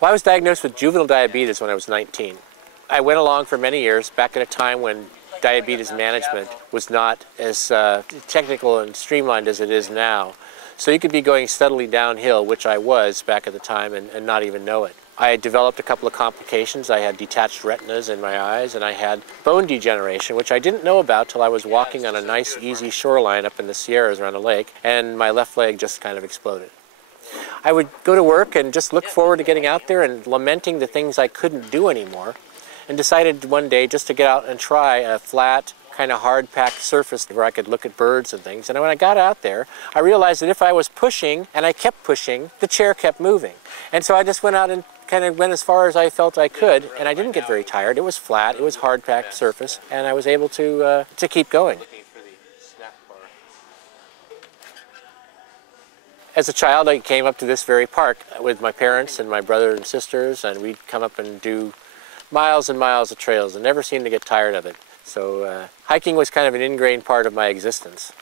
Well, I was diagnosed with juvenile diabetes when I was 19. I went along for many years, back at a time when diabetes management was not as technical and streamlined as it is now. So you could be going steadily downhill, which I was back at the time, and not even know it. I had developed a couple of complications. I had detached retinas in my eyes, and I had bone degeneration, which I didn't know about till I was walking on a nice, easy shoreline up in the Sierras around a lake, and my left leg just kind of exploded. I would go to work and just look forward to getting out there and lamenting the things I couldn't do anymore, and decided one day just to get out and try a flat, kind of hard-packed surface where I could look at birds and things. And when I got out there, I realized that if I was pushing, and I kept pushing, the chair kept moving. And so I just went out and kind of went as far as I felt I could, and I didn't get very tired. It was flat, it was hard-packed surface, and I was able to keep going. As a child, I came up to this very park with my parents and my brother and sisters, and we'd come up and do miles and miles of trails and never seemed to get tired of it. So hiking was kind of an ingrained part of my existence.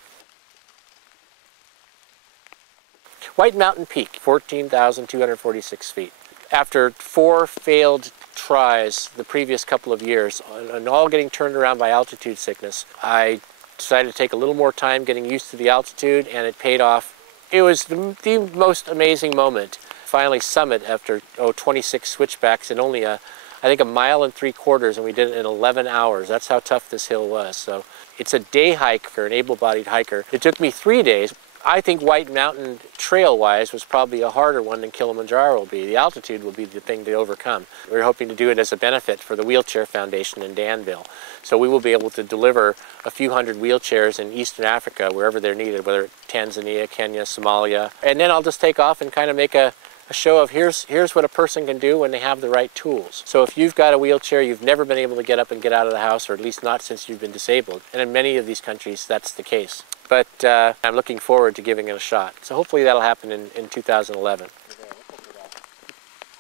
White Mountain Peak, 14,246 feet. After 4 failed tries the previous couple of years, and all getting turned around by altitude sickness, I decided to take a little more time getting used to the altitude, and it paid off. It was the most amazing moment. Finally summit after 26 switchbacks and only I think 1.75 miles, and we did it in 11 hours. That's how tough this hill was. So it's a day hike for an able-bodied hiker. It took me 3 days. I think White Mountain, trail-wise, was probably a harder one than Kilimanjaro will be. The altitude will be the thing to overcome. We're hoping to do it as a benefit for the Wheelchair Foundation in Danville. So we will be able to deliver a few hundred wheelchairs in Eastern Africa, wherever they're needed, whether it's Tanzania, Kenya, Somalia. And then I'll just take off and kind of make a show of here's what a person can do when they have the right tools. So if you've got a wheelchair, you've never been able to get up and get out of the house, or at least not since you've been disabled. And in many of these countries, that's the case. But I'm looking forward to giving it a shot. So hopefully that'll happen in 2011.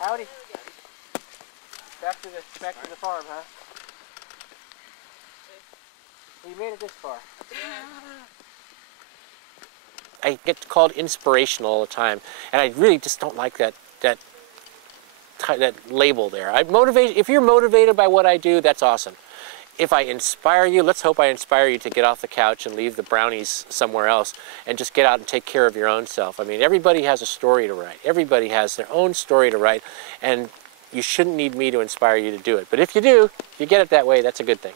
Howdy. Back to the farm, huh? You made it this far. I get called inspirational all the time, and I really just don't like that label there. If you're motivated by what I do, that's awesome. If I inspire you, let's hope I inspire you to get off the couch and leave the brownies somewhere else and just get out and take care of your own self. I mean, everybody has a story to write. Everybody has their own story to write, and you shouldn't need me to inspire you to do it. But if you do, if you get it that way, that's a good thing.